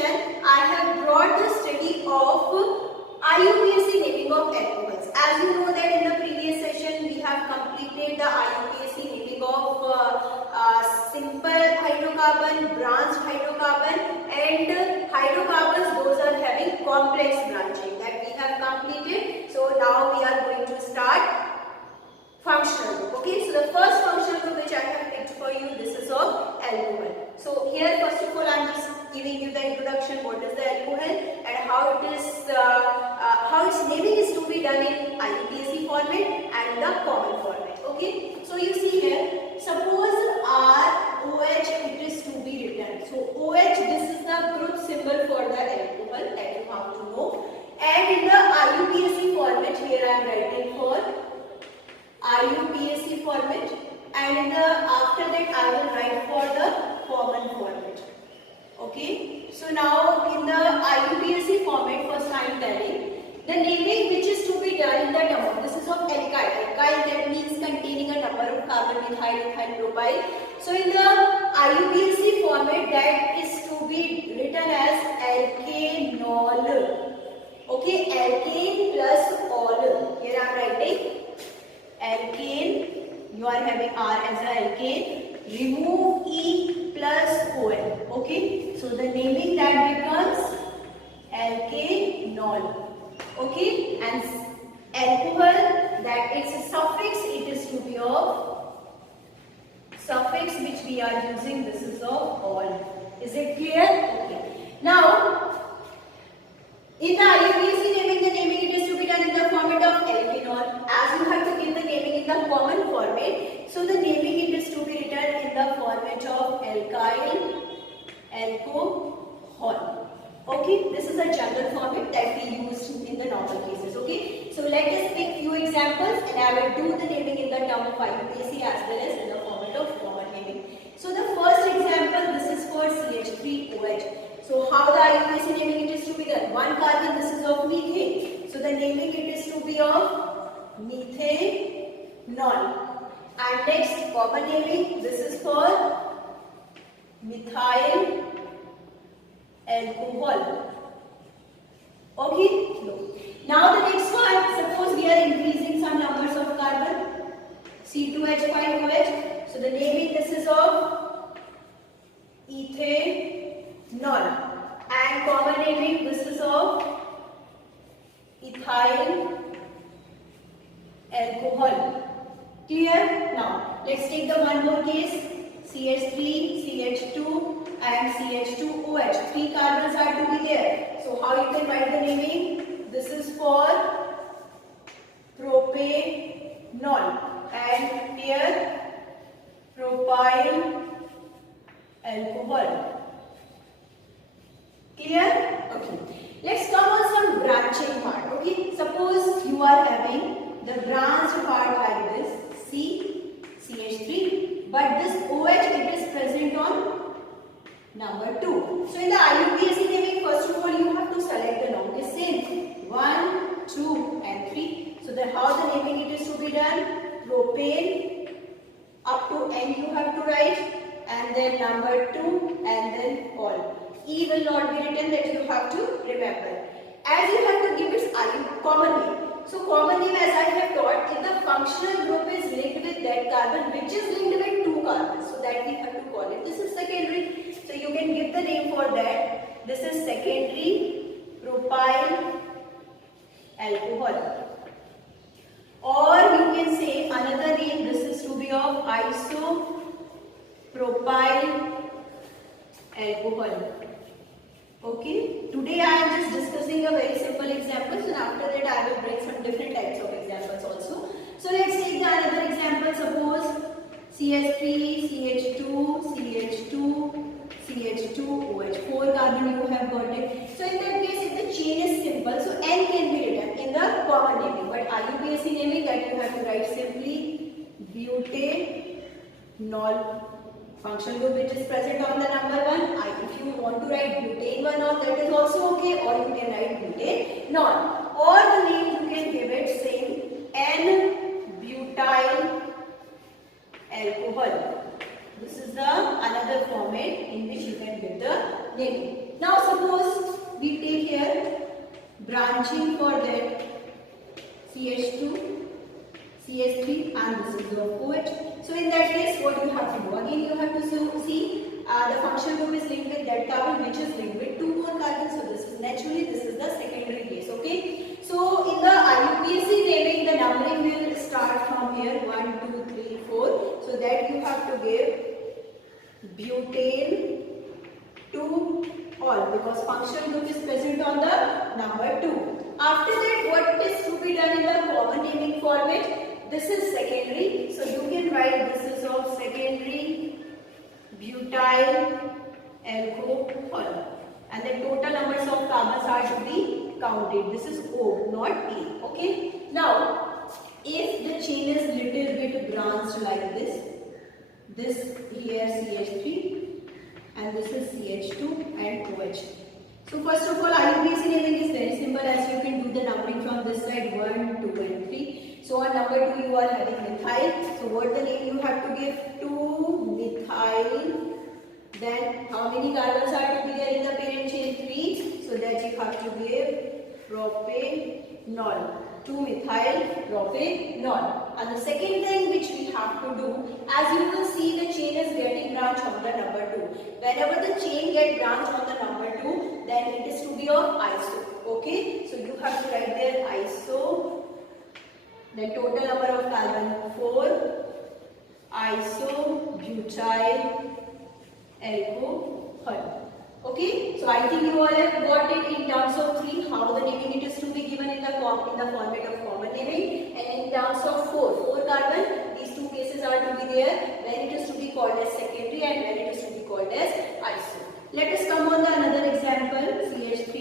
session, I have brought the study of IUPAC naming of alcohols. As you know that in the previous session we have completed the IUPAC naming of simple hydrocarbon, branched hydrocarbon and hydrocarbons those are having complex branching, that we have completed. So now we are going to start functional group. Okay, so the first functional group which I have picked for you, this is of alcohol. So here first of all I am just giving you the introduction, what is the alcohol and how it is, how its naming is to be done in IUPAC format and the common format. Okay, so you see here, suppose ROH it is to be written. So OH, this is the group symbol for the alcohol that you have to know. And in the IUPAC format, here I am writing for IUPAC format, and in the after that I will write for the common format. Okay, so now in the IUPAC format, first I am telling the naming which is to be done in the term of, this is of alkyl. Alkyl, that means containing a number of carbon, methyl, ethyl, propyl. So in the IUPAC format, that is to be written as alkanol. Okay, alkane plus ol. Here I am writing alkane, you are having R as a alkane, remove E plus OL. Okay, so the naming that becomes alkanol. Okay, and alcohol, that its suffix, it is to be of suffix which we are using, this is of ol. Is it clear? Okay. Now, in the IUPAC naming, the naming it is to be done in the format of alkanol. As you have to give the naming in the common format, so the naming it is to be written in the format of alkyl, alcohol. Okay, this is a general format that we use in the normal cases. Okay, so let us take few examples and I will do the naming in the term of IUPAC as well as in the format of common naming. So the first example, this is for CH3OH. So how the IUPAC naming it is to be done? One carbon, this is of methane. So the naming it is to be of methanol. And next common naming, this is for methyl alcohol. Okay? No. Now the next one, suppose we are increasing some numbers of carbon, C2H5OH. So the naming this is of ethanol. And common naming this is of ethyl alcohol. Clear? Now let's take the one more case, CH3, CH2 and CH2OH. Three carbons are to be there. So how you can write the naming? This is for propanol and here propyl alcohol. Clear? Okay. Let's come on some branching part. Okay. Suppose you are having the branched part like this, CH3, but this OH it is present on number 2. So in the IUPAC naming, first of all you have to select the longest chain, 1, 2 and 3. So the how the naming it is to be done? Propane up to N you have to write, and then number 2 and then all. E will not be written, that you have to remember. As you have to give its common name. So common name, as I have taught, if the functional group is linked with that carbon which is linked with 2 carbons, so that we have to call it. This is secondary. So you can give the name for that. This is secondary propyl alcohol. Or you can say another name, this is to be of isopropyl alcohol. Okay, today I am just discussing a very simple examples and after that I will bring some different types of examples also. So let's take the another example. Suppose CH3, CH2, CH2, CH2OH. 4 carbon you have got it. So in that case, if the chain is simple, so N can be written in the common naming. But IUPAC naming, that you have to write simply butanol. Functional group which is present on the number 1. If you want to write butane 1 or that is also okay, or you can write butanol. Or the name you can give it same N-butyl alcohol. This is the another format in which you can give the naming. Now suppose we take here branching for that CH2, CH3 and this is your OH. So in that case what you have to do? Again you have to see the functional group is linked with that carbon which is linked with 2 more carbons. So this is naturally this is the secondary case. Okay. So in the IUPAC naming the numbering will start from here 1, 2, 3, 4. So that you have to give butane to all because functional group is present on the number 2. After that what is to be done in the common naming format? This is secondary. So you can write this is of secondary butyl alcohol and the total numbers of carbons are to be counted. This is O, not A. Okay. Now, if the chain is little bit branched like this here CH3 and this is CH2 and OH. So first of all, IUPAC naming is very simple as you can do the numbering from this side 1, 2 and 3. So on number 2 you are having methyl. So what the name you have to give? 2-methyl. Then how many carbons are to be there in the parent chain? 3. So that you have to give propanol. 2-methyl propanol. And the second thing which we have to do, as you will see the chain is getting branched on the number 2. Whenever the chain gets branched on the number 2, then it is to be of iso. Okay. So you have to write there iso. Then total number of carbon 4. Isobutyl alcohol. Okay, so I think you all have got it in terms of 3 how the naming it is to be given in the format of common naming, and in terms of 4 carbon, these two cases are to be there when it is to be called as secondary and when it is to be called as iso. Let us come on the another example. CH3,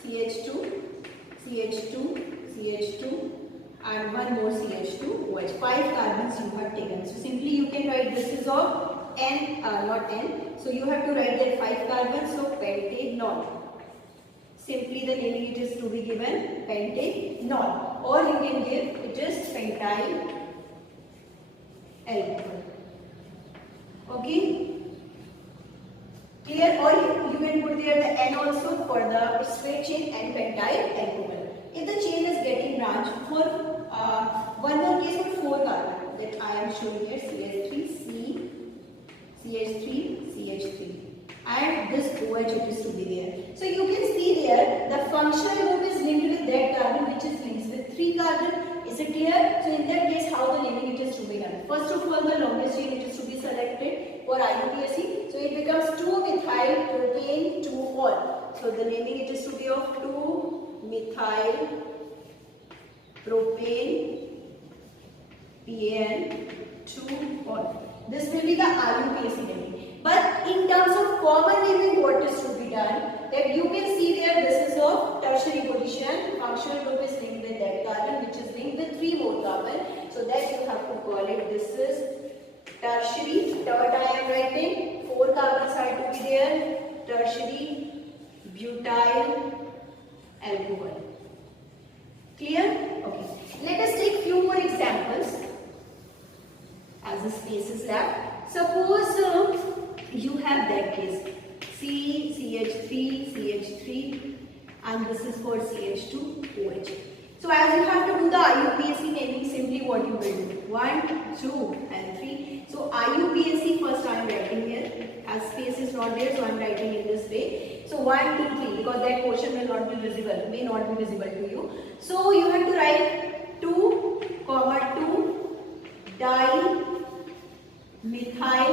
CH2, CH2, CH2 and one more CH2 OH. 5 carbons you have taken. So simply you can write this is of N, not N. So you have to write there 5 carbons, so pentanol. Simply the naming it is to be given pentanol, or you can give it is pentyl alcohol. Okay, clear? Or you can put there the N also for the straight chain and pentyl alcohol. If the chain is getting branched for one more case of 4 carbon that I am showing here, CH3, CH3, CH3 and this OH it is to be there. So you can see there the functional group is linked with that carbon which is linked with 3 carbon. Is it clear? So in that case how the naming it is to be done? First of all the longest chain it is to be selected for IUPAC. So it becomes 2-methyl propane 2-ol. So the naming it is to be of 2-methyl propane PAN 2-ol. This will be the IUPAC naming. But in terms of common naming, what is to be done? That you can see there, this is of tertiary position. Functional group is linked with that carbon, which is linked with 3 more carbon. So that you have to call it. This is tertiary. Third I am writing. 4 carbons are to be there. Tertiary butyl alcohol. Clear? Okay. Let us take few more examples as the space is left. Suppose you have that case CH3, CH3 and this is for CH2 OH. So as you have to do the IUPAC naming, simply what you will do? 1, 2 and 3. So IUPAC first I am writing here, as space is not there, so I am writing in this way. So 1, 2, 3 because that portion will not be visible, may not be visible to you. So you have to write 2, 2 dimethyl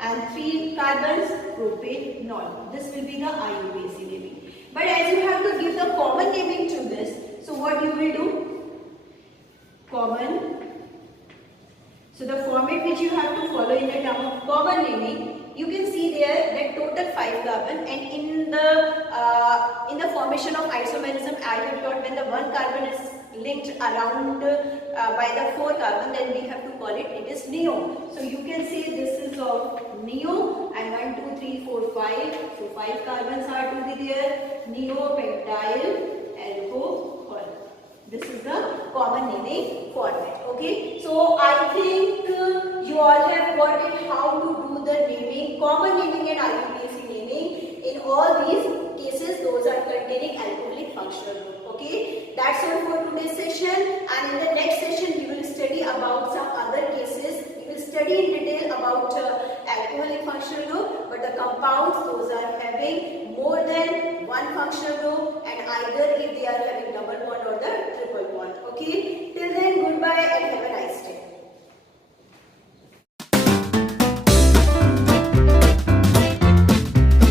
and 3 carbons propanol. This will be the IUPAC naming. But as you have to give the common naming to this, so what you will do? Common. So the format which you have to follow in the term of common naming, you can see there that total 5 carbon, and in the formation of isomerism, as I thought, when the 1 carbon is linked around by the 4 carbon, then we have to call it is neo. So you can say this is of neo, and 1, 2, 3, 4, 5. So 5 carbons are to be there. Neopentyl alcohol. This is the common naming format. Okay. So I think you all have got it how to do the naming, common naming and IUPAC naming in In all these cases, those are containing alcoholic functional group. Okay, that's all for today's session, and in the next session we will study about some other cases. We will study in detail about alcoholic functional group, but the compounds, those are having more than one functional group and either